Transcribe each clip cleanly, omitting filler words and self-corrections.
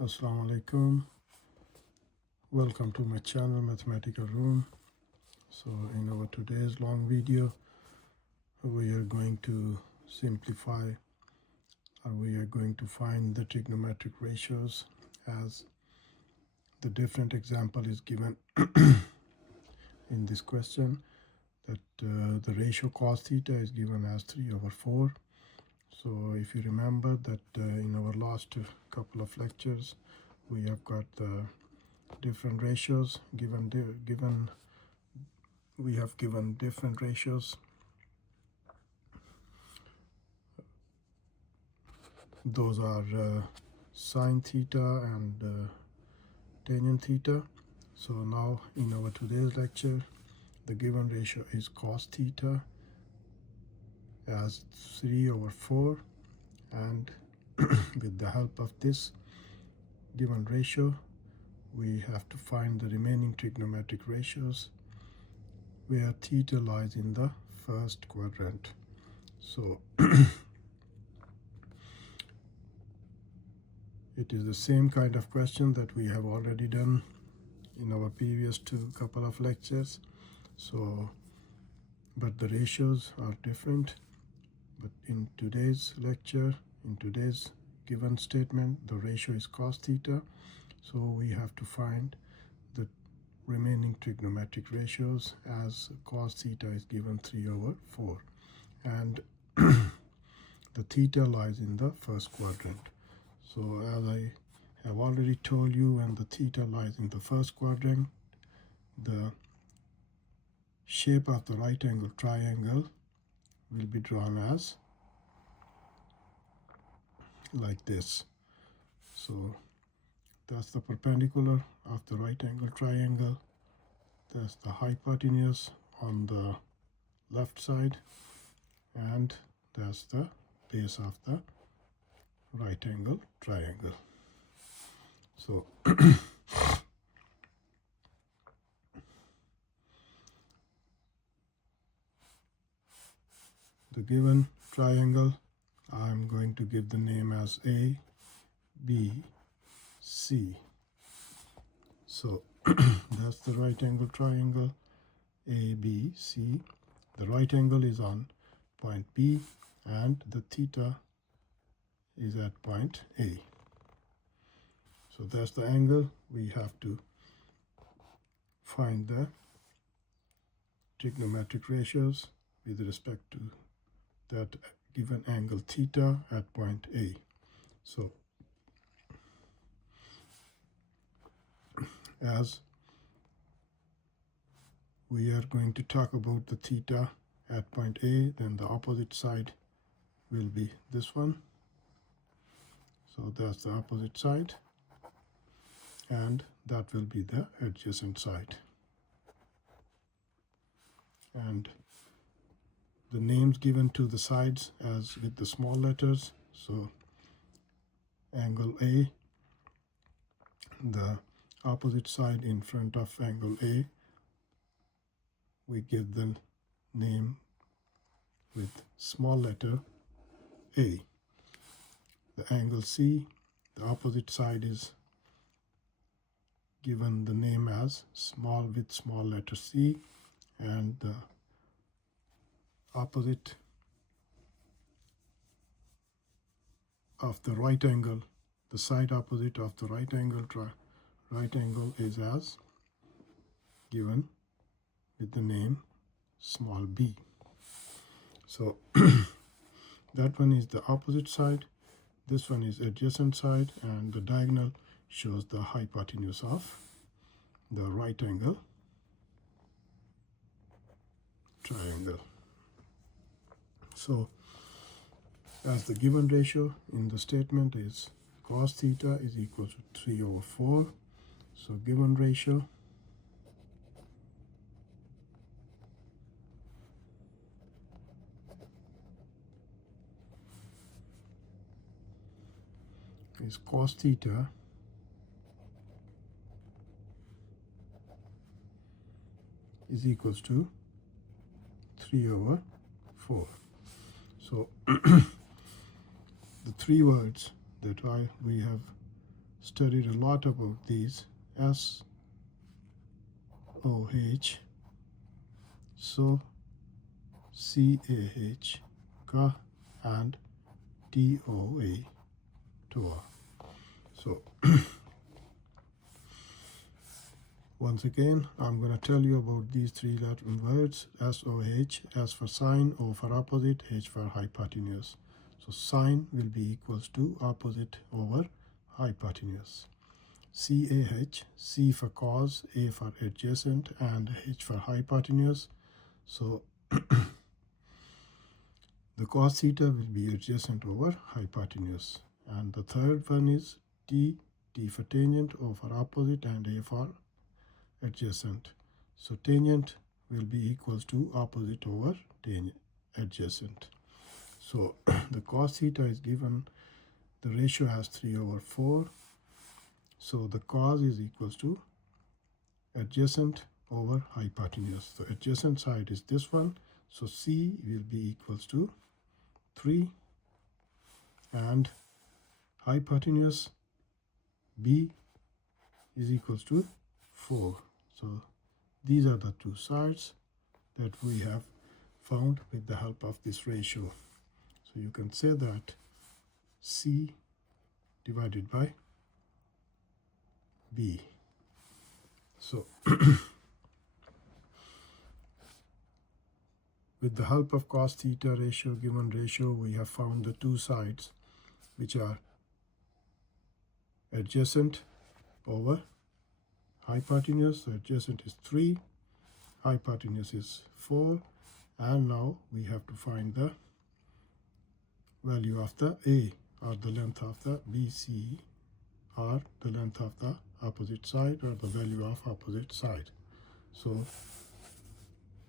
Assalamu alaikum. Welcome to my channel Mathematical Room. So in our today's long video we are going to simplify, or we are going to find the trigonometric ratios, as the different example is given in this question, that the ratio cos theta is given as 3/4. So if you remember that in our last couple of lectures we have got the different ratios we have given different ratios. Those are sine theta and tangent theta. So now in our today's lecture the given ratio is cos theta as 3/4, and with the help of this given ratio we have to find the remaining trigonometric ratios where theta lies in the first quadrant. So it is the same kind of question that we have already done in our previous couple of lectures. So but the ratios are different. But in today's lecture, in today's given statement, the ratio is cos theta. So we have to find the remaining trigonometric ratios, as cos theta is given 3/4, and the theta lies in the first quadrant. So as I have already told you, when the theta lies in the first quadrant, the shape of the right angle triangle will be drawn as like this. So that's the perpendicular of the right angle triangle, that's the hypotenuse on the left side, and that's the base of the right angle triangle. So the given triangle, I'm going to give the name as A, B, C. So that's the right angle triangle A, B, C. The right angle is on point B and the theta is at point A. So that's the angle. We have to find the trigonometric ratios with respect to that given angle theta at point A. So as we are going to talk about the theta at point A, then the opposite side will be this one. So that's the opposite side, and that will be the adjacent side. And the names given to the sides as with the small letters. So angle A, the opposite side in front of angle A, we give the name with small letter A. The angle C, the opposite side is given the name as small with small letter C, and the opposite of the right angle, the side opposite of the right angle is as given with the name small b. So that one is the opposite side, this one is adjacent side, and the diagonal shows the hypotenuse of the right angle triangle. So as the given ratio in the statement is cos theta is equal to 3/4. So given ratio is cos theta is equals to 3/4. So the three words that we have studied a lot about these SOH, so CAH, Ka, and TOA, Toa. So once again, I'm going to tell you about these three Latin words: SOH, S for sine, O for opposite, H for hypotenuse. So sine will be equals to opposite over hypotenuse. CAH, C for cos, A for adjacent, and H for hypotenuse. So the cos theta will be adjacent over hypotenuse. And the third one is T, T for tangent, O for opposite, and A for adjacent. So tangent will be equals to opposite over adjacent. So the cos theta is given, the ratio has 3/4. So the cos is equals to adjacent over hypotenuse. The adjacent side is this one. So C will be equals to 3, and hypotenuse B is equals to 4. So these are the two sides that we have found with the help of this ratio. So you can say that C divided by B. So with the help of cos theta ratio, given ratio, we have found the two sides which are adjacent over hypotenuse. So adjacent is 3, hypotenuse is 4, and now we have to find the value of the A, or the length of the BC, or the length of the opposite side, or the value of opposite side. So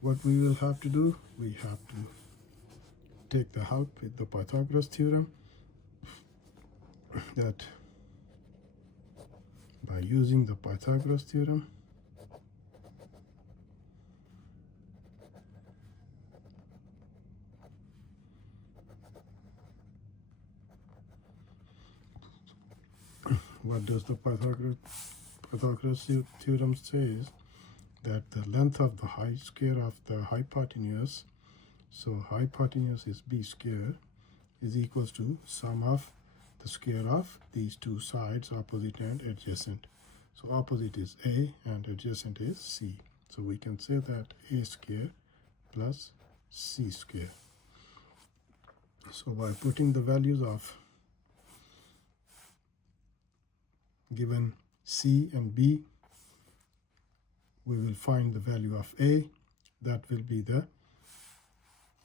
what we will have to do, we have to take the help with the Pythagoras theorem, that by using the Pythagoras theorem, what does the Pythagoras theorem says? That the length of the square of the hypotenuse, so hypotenuse is B square, is equals to sum of the square of these two sides, opposite and adjacent. So opposite is A and adjacent is C. So we can say that A square plus C square. So by putting the values of given C and B, we will find the value of A. That will be the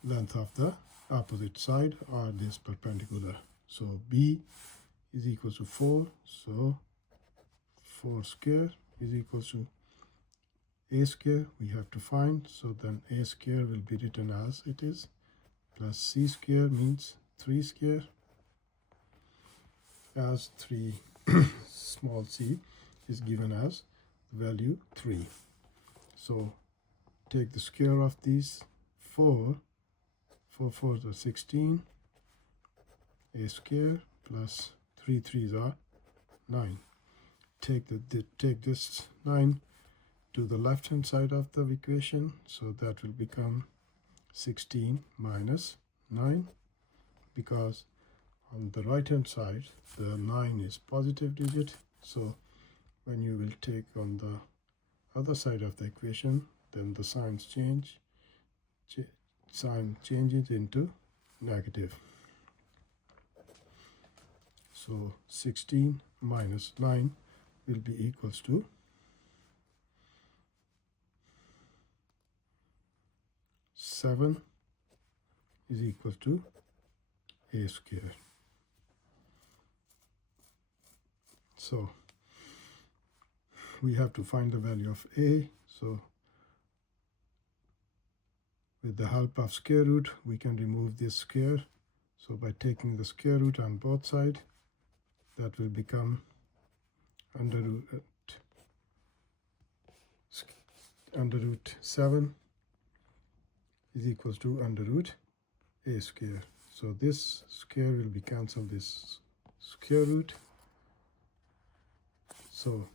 length of the opposite side, or this perpendicular. So B is equals to 4. So 4 square is equals to A square we have to find. So then A square will be written as it is, plus C square means 3 square, as 3 small c is given as value 3. So take the square of these 4 4s are 16, A square plus 3 3s are 9. Take this 9 to the left hand side of the equation, so that will become 16 minus 9, because on the right hand side the 9 is positive digit. So when you will take on the other side of the equation, then the signs change, sign changes into negative. So 16 minus 9 will be equals to 7 is equal to A square. So we have to find the value of A. So with the help of square root, we can remove this square. So by taking the square root on both sides, that will become under root 7 is equals to under root A square. So this square will be cancelled, this square root, So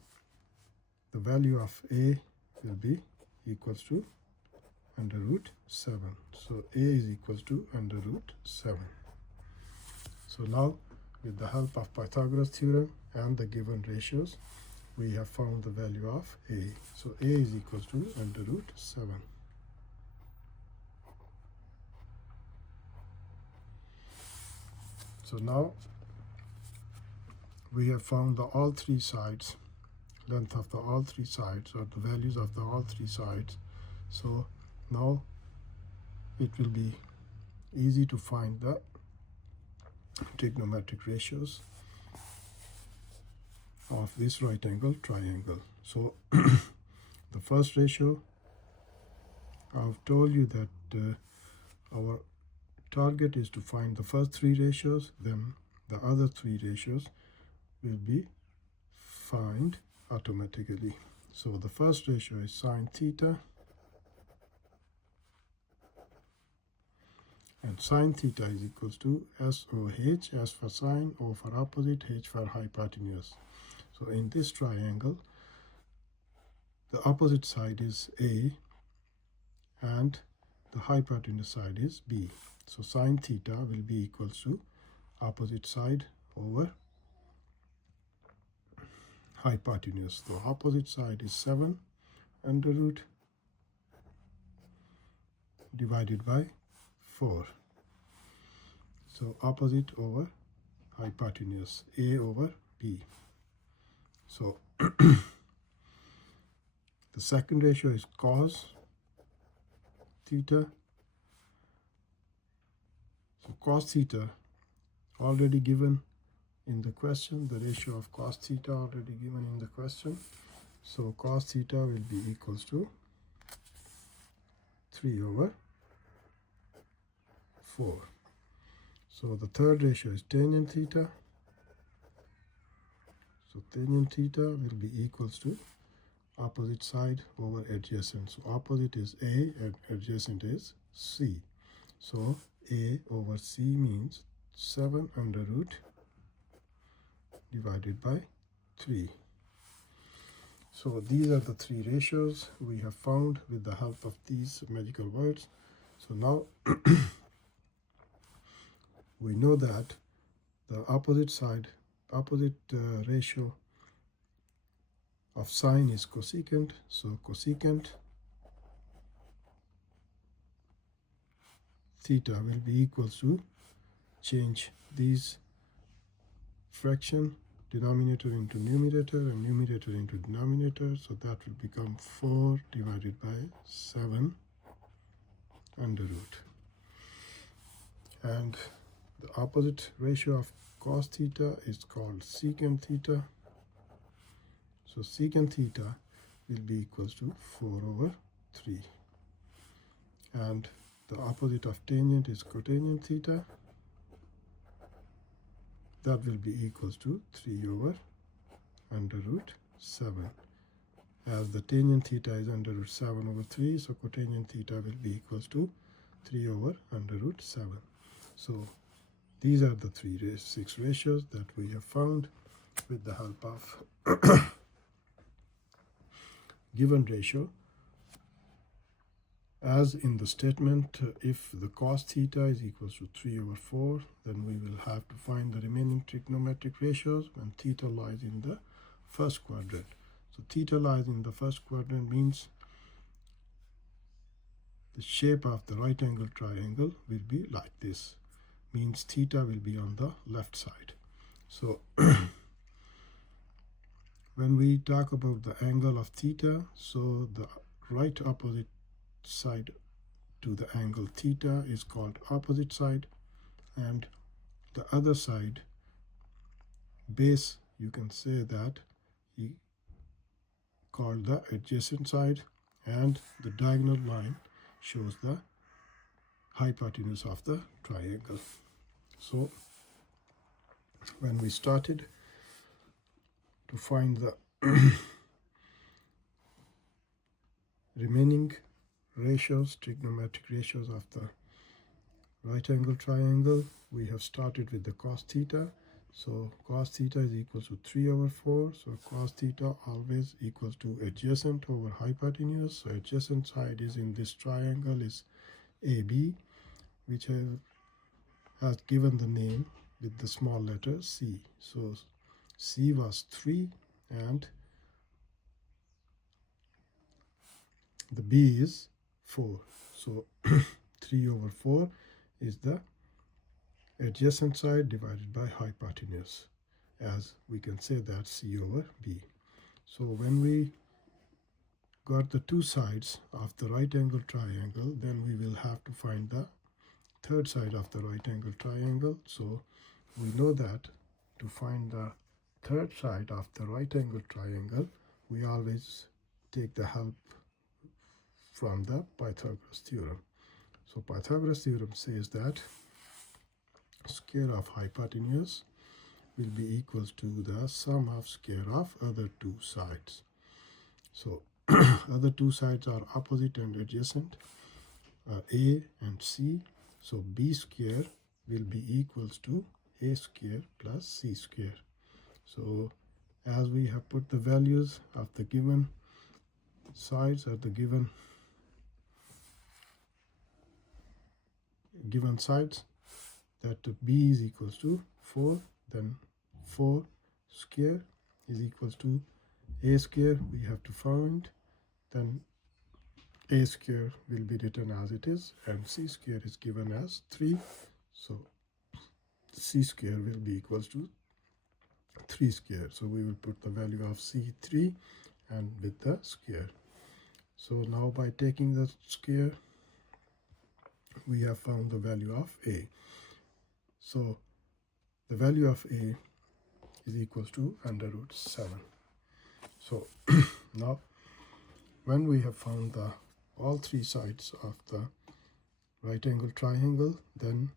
the value of A will be equals to under root 7. So A is equals to under root 7. So now with the help of Pythagoras theorem and the given ratios, we have found the value of A. So A is equals to under root 7. So now we have found the all three sides, length of the all three sides, or the values of the all three sides. So now it will be easy to find the trigonometric ratios of this right angle triangle. So the first ratio, I've told you that our target is to find the first three ratios, then the other three ratios will be found automatically. So the first ratio is sine theta, and sine theta is equals to SOH, S for sine, O for opposite, H for hypotenuse. So in this triangle, the opposite side is A and the hypotenuse side is B. So sine theta will be equals to opposite side over hypotenuse. The opposite side is 7 under root divided by 4. So opposite over hypotenuse, A over B. So the second ratio is cos theta. So cos theta already given in the question, the ratio of cos theta already given in the question. So cos theta will be equals to 3 over 4. So the third ratio is tangent theta. So tangent theta will be equals to opposite side over adjacent. So opposite is A and adjacent is C. So A over C means 7 under root divided by 3. So these are the three ratios we have found with the help of these magical words. So now we know that the opposite ratio of sine is cosecant. So cosecant theta will be equals to, change these fraction, denominator into numerator and numerator into denominator. So that will become 4 divided by 7 under root. And the opposite ratio of cos theta is called secant theta. So secant theta will be equals to 4 over 3. And the opposite of tangent is cotangent theta. That will be equals to 3 over under root 7. As the tangent theta is under root 7 over 3, so cotangent theta will be equals to 3 over under root 7. So these are the six ratios that we have found with the help of given ratio. As in the statement, if the cos theta is equals to 3 over 4, then we will have to find the remaining trigonometric ratios when theta lies in the first quadrant. So theta lies in the first quadrant means the shape of the right angle triangle will be like this. Means theta will be on the left side. So when we talk about the angle of theta, so the right opposite side to the angle theta is called opposite side, and the other side, base, you can say that called the adjacent side, and the diagonal line shows the hypotenuse of the triangle. So when we started to find the remaining ratios, trigonometric ratios of the right angle triangle, we have started with the cos theta. So cos theta is equal to 3 over 4. So cos theta always equals to adjacent over hypotenuse. So adjacent side is in this triangle is AB, which has given the name with the small letter C. So C was 3 and the B is 4. So 3 over 4 is the adjacent side divided by hypotenuse, as we can say that C over B. So when we got the two sides of the right angle triangle, then we will have to find the third side of the right angle triangle. So we know that to find the third side of the right angle triangle, we always take the help from the Pythagoras theorem. So Pythagoras theorem says that square of hypotenuse will be equals to the sum of square of other two sides. So other two sides are opposite and adjacent, A and C. So B square will be equals to A square plus C square. So as we have put the values of the given sides at the given sides, that B is equals to 4, then 4 square is equals to A square we have to find, then A square will be written as it is, and C square is given as 3. So C square will be equals to 3 square. So we will put the value of C 3 and with the square. So now by taking the square, we have found the value of A. So the value of A is equals to under root 7. So now when we have found all three sides of the right angle triangle, then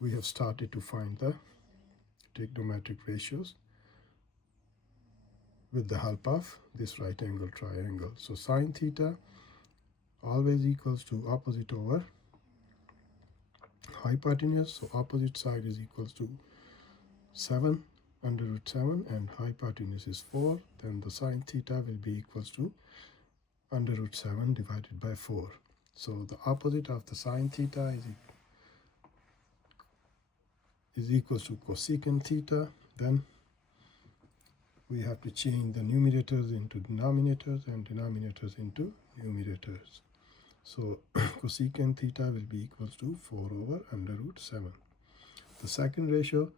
we have started to find the trigonometric ratios with the help of this right angle triangle. So sine theta always equals to opposite over hypotenuse. So opposite side is equals to 7 under root 7 and hypotenuse is 4. Then the sine theta will be equals to under root 7 divided by 4. So the opposite of the sine theta is equals to cosecant theta. Then we have to change the numerators into denominators and denominators into numerators. So cosecant theta will be equals to 4 over under root 7. The second ratio,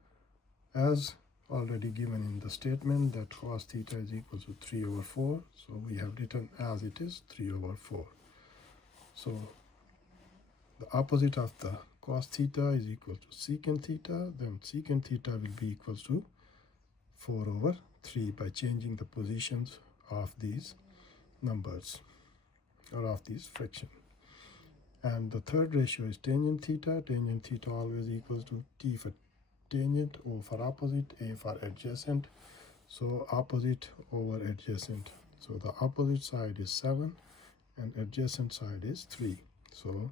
as already given in the statement, that cos theta is equal to 3 over 4. So we have written as it is 3 over 4. So the opposite of the cos theta is equal to secant theta. Then secant theta will be equals to 4 over 3 by changing the positions of these numbers or of these fractions. And the third ratio is tangent theta. Tangent theta always equals to T for tangent, O for opposite, A for adjacent. So opposite over adjacent. So the opposite side is 7 and adjacent side is 3. So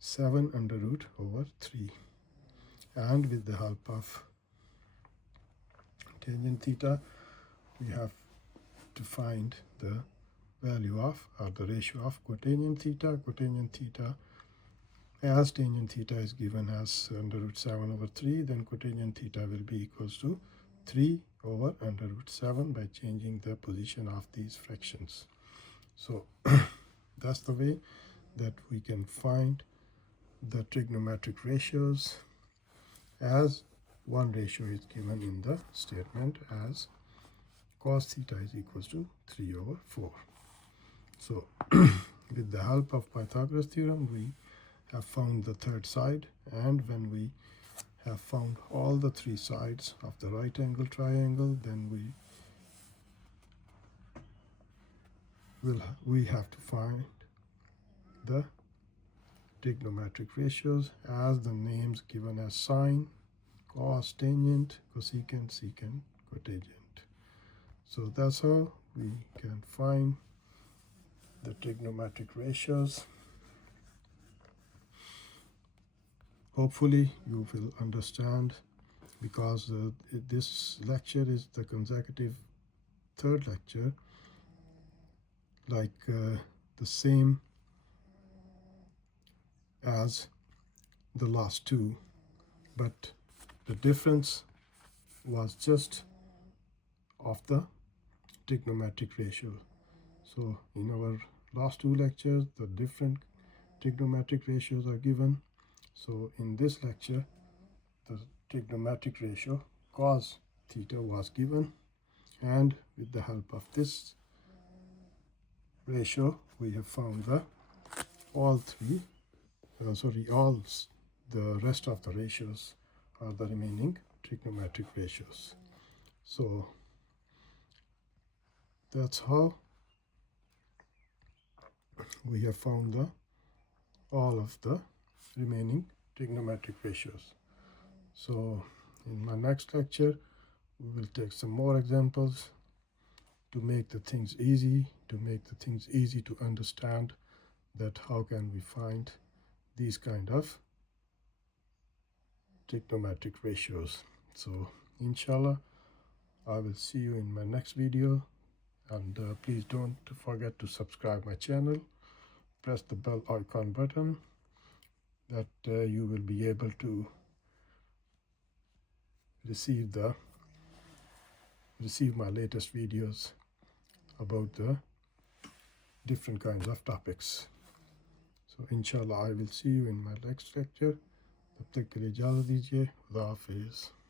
7 under root over 3. And with the help of tangent theta, we have to find the value of, or the ratio of cotangent theta. Cotangent theta, as tangent theta is given as under root 7 over 3, then cotangent theta will be equals to 3 over under root 7 by changing the position of these fractions. So that's the way that we can find the trigonometric ratios, as one ratio is given in the statement as cos theta is equals to 3 over 4. So with the help of Pythagoras theorem, we have found the third side, and when we have found all the three sides of the right angle triangle, then we have to find the trigonometric ratios as the names given as sine, cos, tangent, cosecant, secant, cotangent. So that's how we can find the trigonometric ratios. Hopefully you will understand because this lecture is the consecutive third lecture, like the same as the last two, but the difference was just of the trigonometric ratio. So in our last two lectures, the different trigonometric ratios are given. So in this lecture, the trigonometric ratio cos theta was given, and with the help of this ratio, we have found all the rest of the ratios are the remaining trigonometric ratios. So that's how we have found all of the remaining trigonometric ratios. So in my next lecture, we will take some more examples to make the things easy, to understand that how can we find these kind of trigonometric ratios. So inshallah, I will see you in my next video, and please don't forget to subscribe my channel. Press the bell icon button, that you will be able to receive my latest videos about the different kinds of topics. So inshallah, I will see you in my next lecture. तब तक के लिए इजाज़त दीजिए। खुदा हाफिज़।